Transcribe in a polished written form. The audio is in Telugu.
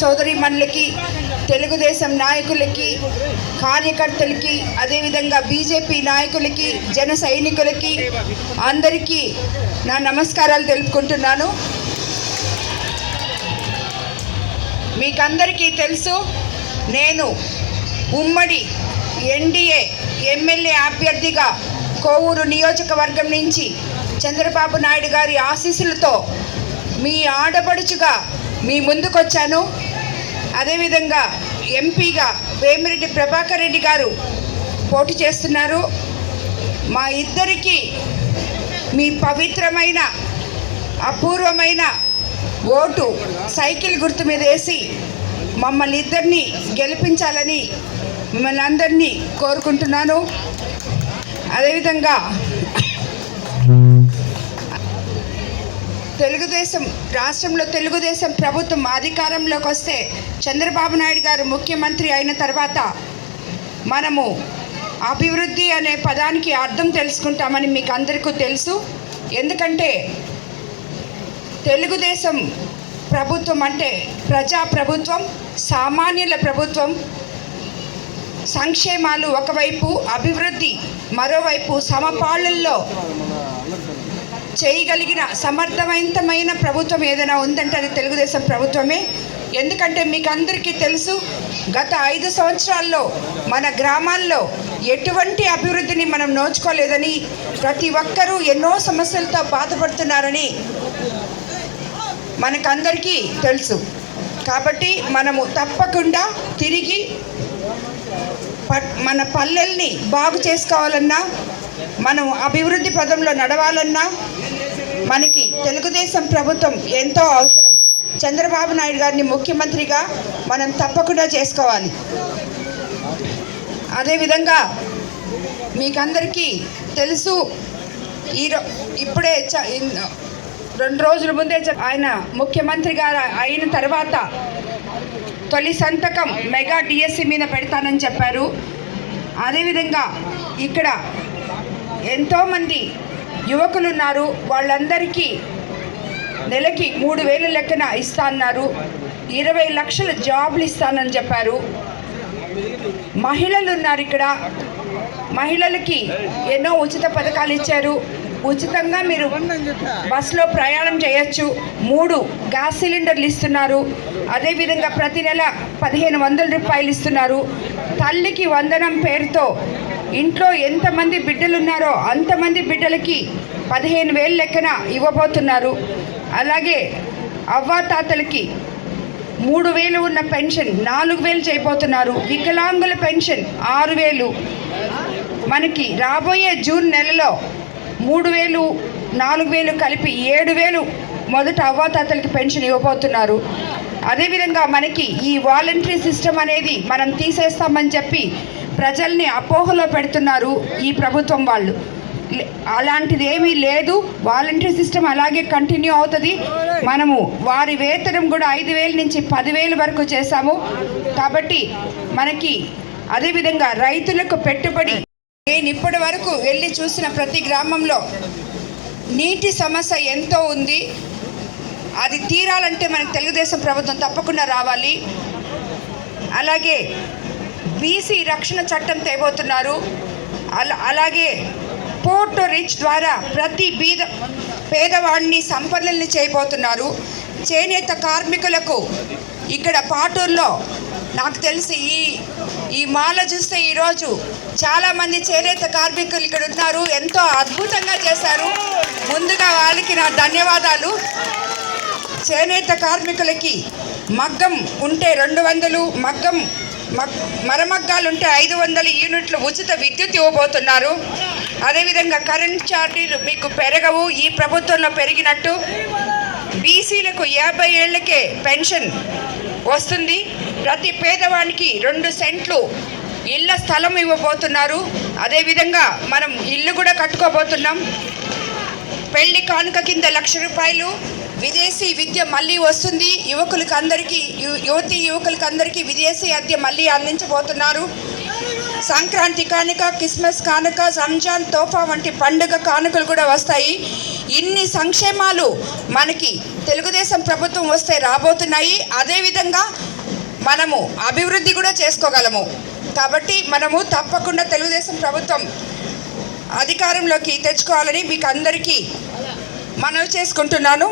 సోదరీమణులకి, తెలుగుదేశం నాయకులకి, కార్యకర్తలకి, అదేవిధంగా బీజేపీ నాయకులకి, జన సైనికులకి అందరికీ నా నమస్కారాలు తెలుపుకుంటున్నాను. మీకందరికీ తెలుసు, నేను ఉమ్మడి ఎన్డీఏ ఎమ్మెల్యే అభ్యర్థిగా కోవూరు నియోజకవర్గం నుంచి చంద్రబాబు నాయుడు గారి ఆశీస్సులతో మీ ఆడపడుచుగా మీ ముందుకొచ్చాను. అదేవిధంగా ఎంపీగా వేమిరెడ్డి ప్రభాకర్ రెడ్డి గారు పోటీ చేస్తున్నారు. మా ఇద్దరికి మీ పవిత్రమైన అపూర్వమైన ఓటు సైకిల్ గుర్తు మీద వేసి మమ్మల్ని ఇద్దరిని గెలిపించాలని మిమ్మల్ని అందరినీ కోరుకుంటున్నాను. అదేవిధంగా తెలుగుదేశం రాష్ట్రంలో తెలుగుదేశం ప్రభుత్వం అధికారంలోకి వస్తే చంద్రబాబు నాయుడు గారు ముఖ్యమంత్రి అయిన తర్వాత మనము అభివృద్ధి అనే పదానికి అర్థం తెలుసుకుంటామని మీకు అందరికీ తెలుసు. ఎందుకంటే తెలుగుదేశం ప్రభుత్వం అంటే ప్రజా ప్రభుత్వం, సామాన్యుల ప్రభుత్వం. సంక్షేమాలు ఒకవైపు, అభివృద్ధి మరోవైపు సమపాళ్ళల్లో చేయగలిగిన సమర్థవంతమైన ప్రభుత్వం ఏదైనా ఉందంటే అది తెలుగుదేశం ప్రభుత్వమే. ఎందుకంటే మీకు అందరికీ తెలుసు, గత 5 సంవత్సరాల్లో మన గ్రామాల్లో ఎటువంటి అభివృద్ధిని మనం నోచుకోలేదని, ప్రతి ఒక్కరూ ఎన్నో సమస్యలతో బాధపడుతున్నారని మనకందరికీ తెలుసు. కాబట్టి మనము తప్పకుండా తిరిగి మన పల్లెల్ని బాగు చేసుకోవాలన్నా, మనం అభివృద్ధి పదంలో నడవాలన్నా మనకి తెలుగుదేశం ప్రభుత్వం ఎంతో అవసరం. చంద్రబాబు నాయుడు గారిని ముఖ్యమంత్రిగా మనం తప్పకుండా చేసుకోవాలి. అదేవిధంగా మీకందరికీ తెలుసు, ఇప్పుడే 2 రోజుల ముందే ఆయన ముఖ్యమంత్రిగా అయిన తర్వాత తొలి సంతకం మెగా డిఎస్సి మీద పెడతానని చెప్పారు. అదేవిధంగా ఇక్కడ ఎంతోమంది యువకులు ఉన్నారు, వాళ్ళందరికీ నెలకి 3,000 లెక్కన ఇస్తా అన్నారు. 20 లక్షల జాబ్లు ఇస్తానని చెప్పారు. మహిళలు ఉన్నారు ఇక్కడ, మహిళలకి ఎన్నో ఉచిత పథకాలు ఇచ్చారు. ఉచితంగా మీరు బస్సులో ప్రయాణం చేయొచ్చు. 3 గ్యాస్ సిలిండర్లు ఇస్తున్నారు. అదేవిధంగా ప్రతి నెల 1,500 రూపాయలు ఇస్తున్నారు. తల్లికి వందనం పేరుతో ఇంట్లో ఎంతమంది బిడ్డలు ఉన్నారో అంతమంది బిడ్డలకి 15,000 లెక్కన ఇవ్వబోతున్నారు. అలాగే అవ్వాతాతలకి 3,000 ఉన్న పెన్షన్ 4,000 చేయబోతున్నారు. వికలాంగుల పెన్షన్ 6,000. మనకి రాబోయే జూన్ నెలలో 3,000, 4,000 కలిపి 7,000 మొదట అవ్వాతాతలకి పెన్షన్ ఇవ్వబోతున్నారు. అదేవిధంగా మనకి ఈ వాలంటరీ సిస్టమ్ అనేది మనం తీసేస్తామని చెప్పి ప్రజల్ని అపోహలో పెడుతున్నారు ఈ ప్రభుత్వం వాళ్ళు. అలాంటిది ఏమీ లేదు. వాలంటరీ సిస్టమ్ అలాగే కంటిన్యూ అవుతుంది. మనము వారి వేతనం కూడా 5,000 నుంచి 10,000 వరకు చేశాము. కాబట్టి మనకి అదేవిధంగా రైతులకు పెట్టుబడి, నేను ఇప్పటి వరకు వెళ్ళి చూసిన ప్రతి గ్రామంలో నీటి సమస్య ఎంతో ఉంది. అది తీరాలంటే మనకి తెలుగుదేశం ప్రభుత్వం తప్పకుండా రావాలి. అలాగే బీసీ రక్షణ చట్టం తేబోతున్నారు. అలాగే పోర్ట్ రిచ్ ద్వారా ప్రతి పేదవాడిని సంపన్నుల్ని చేయబోతున్నారు. చేనేత కార్మికులకు ఇక్కడ పాటూరులో నాకు తెలిసి ఈ మాల చూస్తే ఈరోజు చాలామంది చేనేత కార్మికులు ఇక్కడ ఉన్నారు, ఎంతో అద్భుతంగా చేశారు. ముందుగా వాళ్ళకి నా ధన్యవాదాలు. చేనేత కార్మికులకి మగ్గం ఉంటే 200, మరమగ్గాలు ఉంటే 500 యూనిట్లు ఉచిత విద్యుత్ ఇవ్వబోతున్నారు. అదేవిధంగా కరెంట్ ఛార్జీలు మీకు పెరగవు, ఈ ప్రభుత్వంలో పెరిగినట్టు. బీసీలకు 50 ఏళ్లకే పెన్షన్ వస్తుంది. ప్రతి పేదవానికి 2 సెంట్లు ఇళ్ళ స్థలం ఇవ్వబోతున్నారు. అదేవిధంగా మనం ఇల్లు కూడా కట్టుకోబోతున్నాం. పెళ్లి కానుక కింద 1,00,000 రూపాయలు. విదేశీ విద్య మళ్ళీ వస్తుంది. యువకులకి అందరికీ విదేశీ విద్య మళ్ళీ అందించబోతున్నారు. సంక్రాంతి కానుక, క్రిస్మస్ కానుక, రంజాన్ తోఫా వంటి పండుగ కానుకలు కూడా వస్తాయి. ఇన్ని సంక్షేమాలు మనకి తెలుగుదేశం ప్రభుత్వం వస్తే రాబోతున్నాయి. అదేవిధంగా మనము అభివృద్ధి కూడా చేసుకోగలము. కాబట్టి మనము తప్పకుండా తెలుగుదేశం ప్రభుత్వం అధికారంలోకి తెచ్చుకోవాలని మీకు అందరికీ మనవి చేసుకుంటున్నాను.